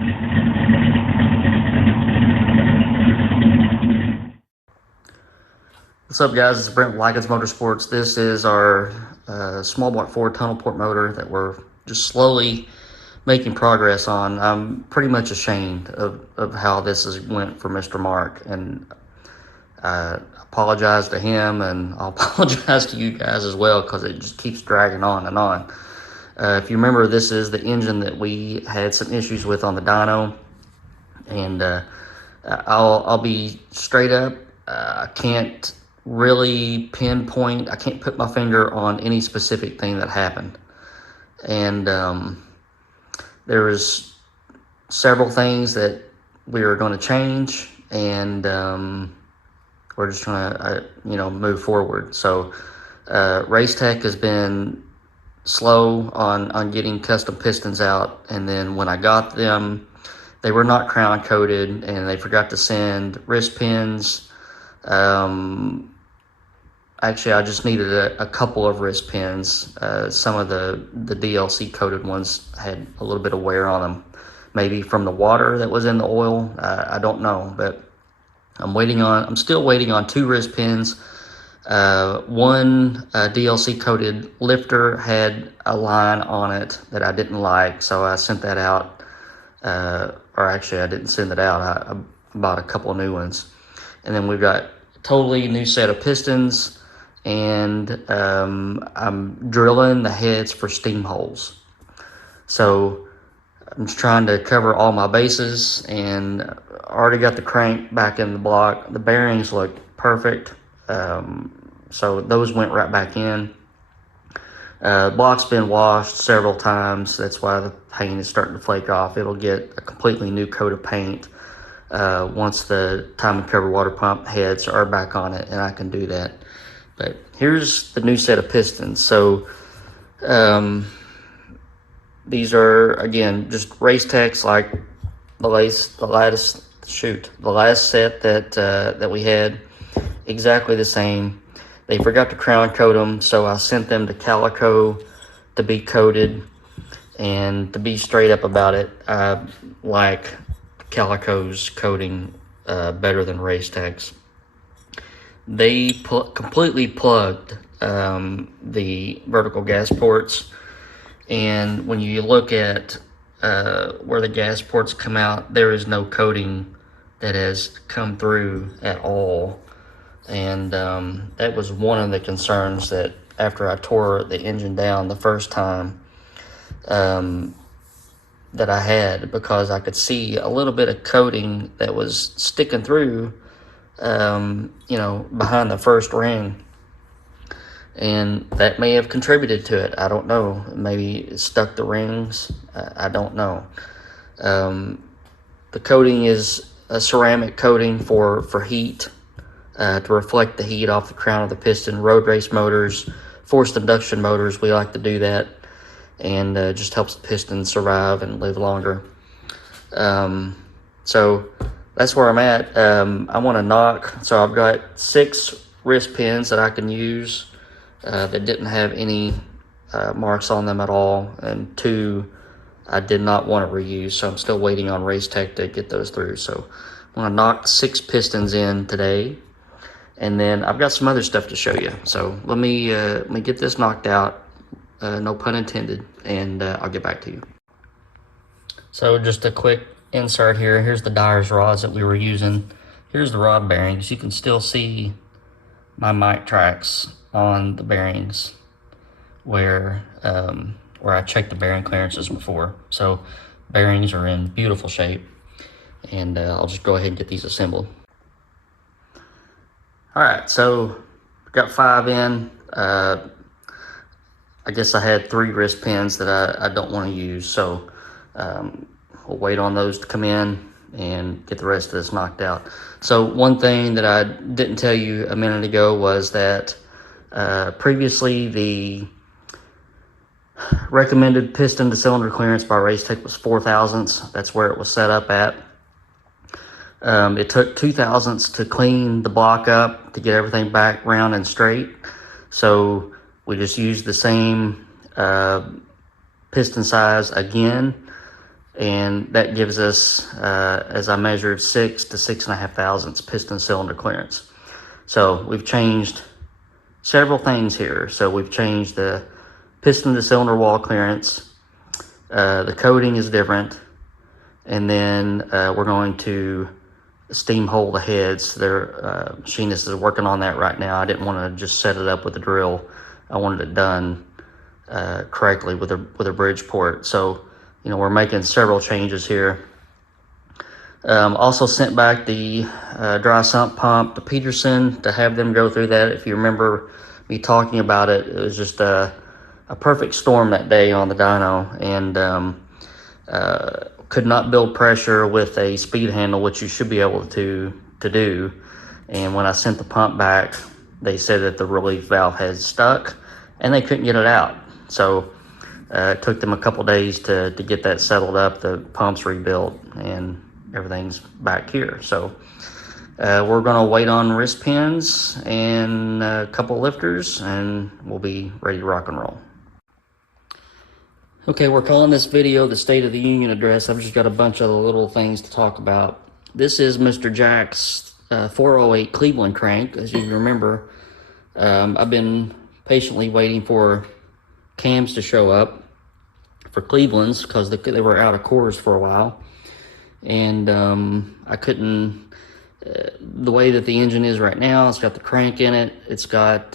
What's up, guys? It's Brent with Lykins Motorsports. This is our small block 4 tunnel port motor that we're just slowly making progress on. I'm pretty much ashamed of how this has went for Mr. Mark, and I apologize to him, and I'll apologize to you guys as well, because it just keeps dragging on and on. If you remember, this is the engine that we had some issues with on the dyno, and I'll be straight up. I can't really pinpoint, I can't put my finger on any specific thing that happened. And there was several things that we were going to change, and we're just trying to move forward. So Race Tech has been slow on getting custom pistons out, and then when I got them, they were not crown coated, and they forgot to send wrist pins. Actually, I just needed a couple of wrist pins. Some of the DLC coated ones had a little bit of wear on them, maybe from the water that was in the oil. I don't know, but I'm still waiting on 2 wrist pins. One DLC coated lifter had a line on it that I didn't like, so I sent that out. Or actually, I didn't send it out. I bought a couple of new ones. And then we've got a totally new set of pistons, and I'm drilling the heads for steam holes. So I'm just trying to cover all my bases, and already got the crank back in the block. The bearings look perfect, so those went right back in. The block's been washed several times. That's why the paint is starting to flake off. It'll get a completely new coat of paint once the time and cover water pump heads are back on it, and I can do that. But here's the new set of pistons. So these are, again, just Race Techs, like the last set that we had, exactly the same. They forgot to crown coat them, so I sent them to Calico to be coated. And to be straight up about it, I like Calico's coating better than Race Tech's. They completely plugged the vertical gas ports, and when you look at where the gas ports come out, there is no coating that has come through at all. And that was one of the concerns that after I tore the engine down the first time that I had, because I could see a little bit of coating that was sticking through behind the first ring, and that may have contributed to it. I don't know. Maybe it stuck the rings. I don't know. The coating is a ceramic coating for heat, to reflect the heat off the crown of the piston. Road race motors, forced induction motors, we like to do that, and just helps the piston survive and live longer. So that's where I'm at. I want to knock, so I've got 6 wrist pins that I can use that didn't have any marks on them at all, and 2 I did not want to reuse, so I'm still waiting on Race Tech to get those through. So I'm going to knock 6 pistons in today, and then I've got some other stuff to show you. So let me get this knocked out, no pun intended, and I'll get back to you. So just a quick insert here. Here's the Dyer's rods that we were using. Here's the rod bearings. You can still see my mic tracks on the bearings where I checked the bearing clearances before. So bearings are in beautiful shape, and I'll just go ahead and get these assembled. All right, so got 5 in. I guess I had 3 wrist pins that I don't want to use, so we'll wait on those to come in and get the rest of this knocked out. So one thing that I didn't tell you a minute ago was that previously the recommended piston to cylinder clearance by Race Tech was 4 thousandths. That's where it was set up at. It took 2 thousandths to clean the block up to get everything back round and straight. So we just used the same piston size again, and that gives us, as I measured, 6 to 6.5 thousandths piston cylinder clearance. So we've changed several things here. So we've changed the piston to cylinder wall clearance. The coating is different, and then we're going to steam hole the heads. Their machinist is working on that right now. I didn't want to just set it up with a drill. I wanted it done correctly with a bridge port. So, you know, we're making several changes here. Also sent back the dry sump pump to Peterson to have them go through that. If you remember me talking about it, it was just a perfect storm that day on the dyno, and could not build pressure with a speed handle, which you should be able to do. And when I sent the pump back, they said that the relief valve had stuck and they couldn't get it out. So it took them a couple days to get that settled up. The pump's rebuilt and everything's back here. So we're gonna wait on wrist pins and a couple lifters, and we'll be ready to rock and roll. Okay, we're calling this video the State of the Union address. I've just got a bunch of little things to talk about. This is Mr. Jack's 408 Cleveland crank. As you remember, I've been patiently waiting for cams to show up for Cleveland's because they were out of cores for a while. And I couldn't, the way that the engine is right now, it's got the crank in it, it's got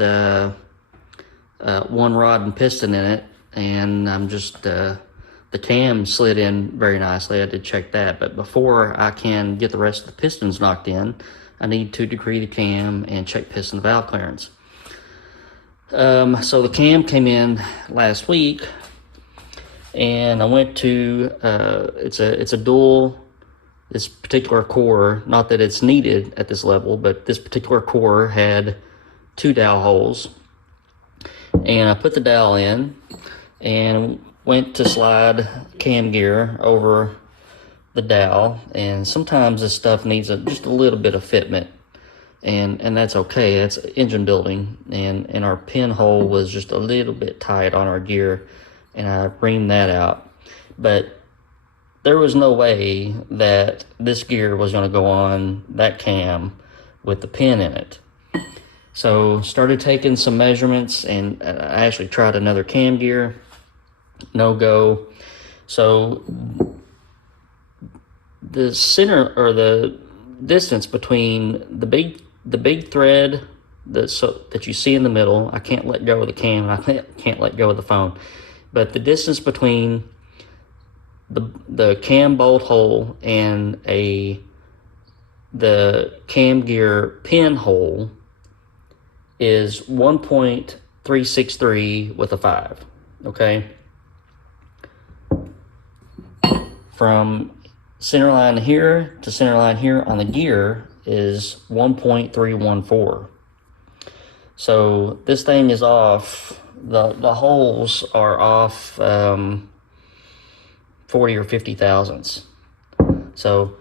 one rod and piston in it, and I'm just, the cam slid in very nicely. I did check that, but before I can get the rest of the pistons knocked in, I need to degree the cam and check piston valve clearance. So the cam came in last week, and I went to, it's a dual, this particular core, not that it's needed at this level, but this particular core had 2 dowel holes, and I put the dowel in and went to slide cam gear over the dowel, and sometimes this stuff needs just a little bit of fitment, and that's okay. That's engine building, and our pinhole was just a little bit tight on our gear, and I reamed that out. But there was no way that this gear was going to go on that cam with the pin in it. So started taking some measurements, and I actually tried another cam gear. No go. So the center, or the distance between the big thread that you see in the middle, I can't let go of the cam, I can't let go of the phone, but the distance between the cam bolt hole and the cam gear pin hole is 1.363 with a 5. Okay, from center line here to center line here on the gear is 1.314. So this thing is off, the holes are off 40 or 50 thousandths. So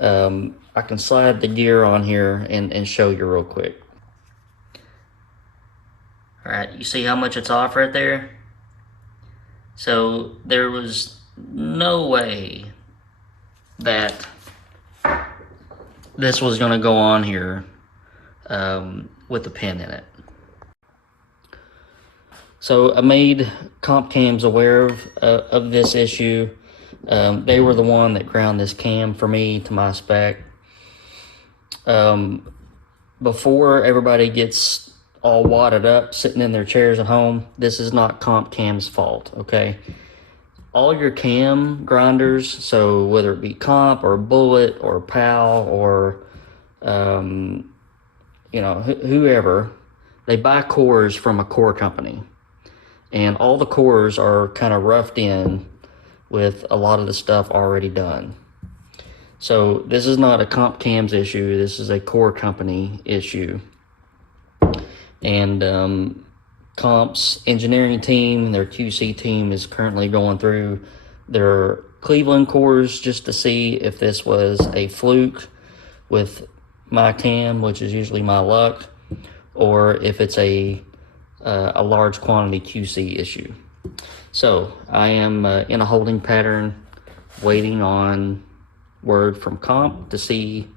I can slide the gear on here and show you real quick. All right, you see how much it's off right there? So there was no way that this was going to go on here with the pin in it. So I made comp cams aware of this issue. They were the one that ground this cam for me to my spec. Before everybody gets all wadded up sitting in their chairs at home, this is not comp cam's fault, okay? All your cam grinders, so whether it be comp or bullet or PAL or you know, whoever, they buy cores from a core company, and all the cores are kind of roughed in with a lot of the stuff already done. So this is not a comp cams issue, this is a core company issue. And Comp's engineering team, their QC team, is currently going through their Cleveland cores just to see if this was a fluke with my cam, which is usually my luck, or if it's a large quantity QC issue. So I am in a holding pattern waiting on word from comp to see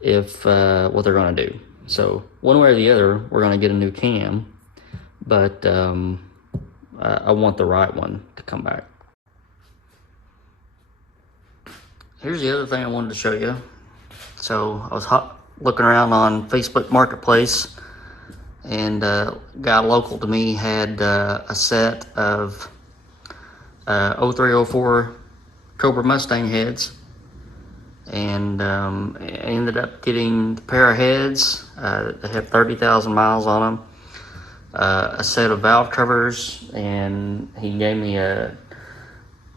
if what they're going to do. So one way or the other, we're going to get a new cam, but I want the right one to come back. Here's the other thing I wanted to show you. So I was looking around on Facebook Marketplace, and a guy local to me had a set of 0304 Cobra Mustang heads, and I ended up getting the pair of heads. They have 30,000 miles on them, a set of valve covers, and he gave me a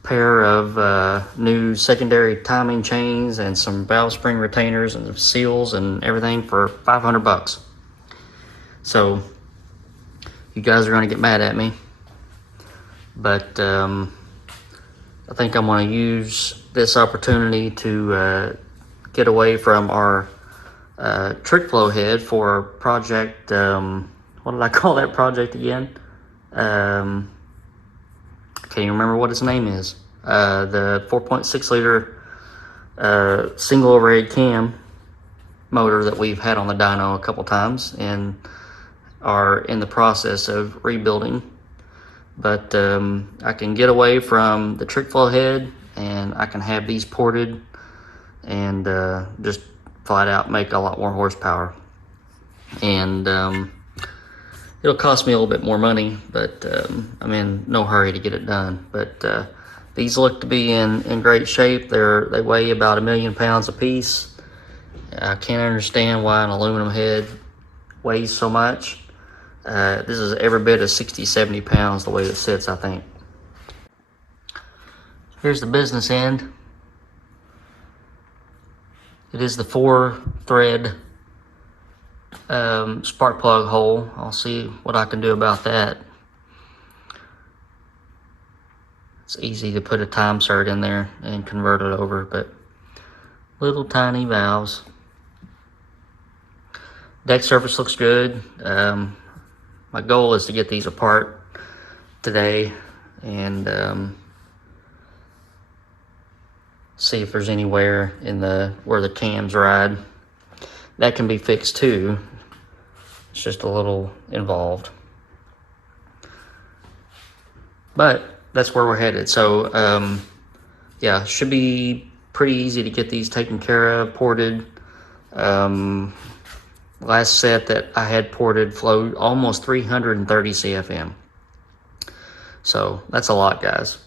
pair of new secondary timing chains and some valve spring retainers and seals and everything for $500. So you guys are going to get mad at me, but I think I'm going to use this opportunity to get away from our trick flow head for project, what did I call that project again? Can't even remember what its name is. The 4.6 liter single overhead cam motor that we've had on the dyno a couple times and are in the process of rebuilding. But I can get away from the trick flow head, and I can have these ported and just flat out make a lot more horsepower. And it'll cost me a little bit more money, but I'm in no hurry to get it done. But these look to be in great shape. They weigh about 1 million pounds a piece. I can't understand why an aluminum head weighs so much. This is every bit of 60-70 pounds the way it sits, I think. Here's the business end. It is the 4-thread spark plug hole. I'll see what I can do about that. It's easy to put a time cert in there and convert it over, but little tiny valves. Deck surface looks good. My goal is to get these apart today and see if there's any wear in where the cams ride. That can be fixed too. It's just a little involved, but that's where we're headed. So yeah, should be pretty easy to get these taken care of, ported. Last set that I had ported flowed almost 330 CFM. So that's a lot, guys.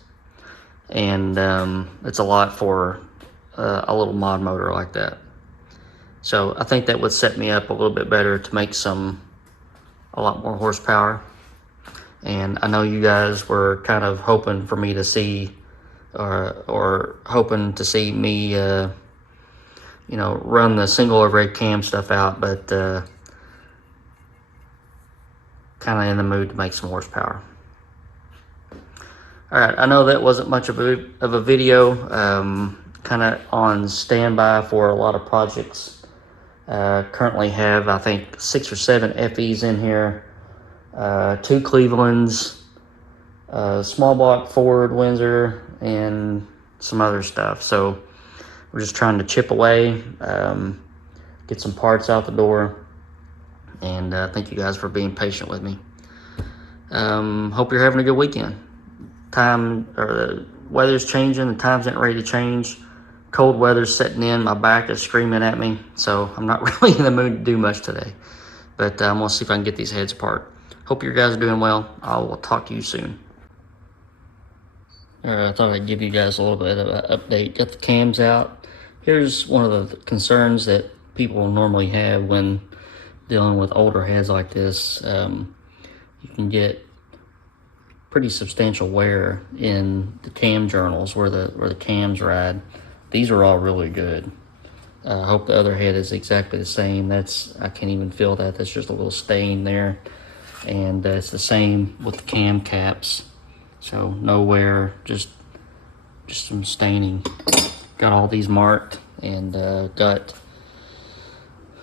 And it's a lot for a little mod motor like that. So I think that would set me up a little bit better to make a lot more horsepower. And I know you guys were kind of hoping for me to see, or hoping to see me, you know, run the single overhead cam stuff out, but kind of in the mood to make some horsepower. All right, I know that wasn't much of a video. Kind of on standby for a lot of projects. Currently have, I think, 6 or 7 FEs in here, 2 Clevelands, small block Ford Windsor, and some other stuff. So we're just trying to chip away, get some parts out the door, and thank you guys for being patient with me. Hope you're having a good weekend. The weather's changing, the time's getting ready to change. Cold weather's setting in, my back is screaming at me, so I'm not really in the mood to do much today. But I'm gonna see if I can get these heads apart. Hope you guys are doing well. I will talk to you soon. I thought I'd give you guys a little bit of an update. Got the cams out. Here's one of the concerns that people normally have when dealing with older heads like this. You can get pretty substantial wear in the cam journals where the cams ride. These are all really good. I hope the other head is exactly the same. I can't even feel that. That's just a little stain there. And it's the same with the cam caps. So no wear, just some staining. Got all these marked, and got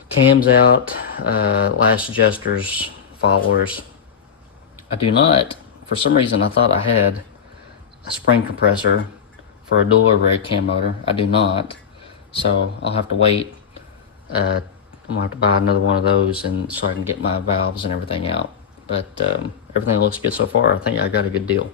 cams out, last adjusters, followers. I do not, for some reason I thought I had a spring compressor for a dual overhead cam motor. I do not, so I'll have to wait. I'm gonna have to buy another one of those, and so I can get my valves and everything out. But everything looks good so far. I think I got a good deal.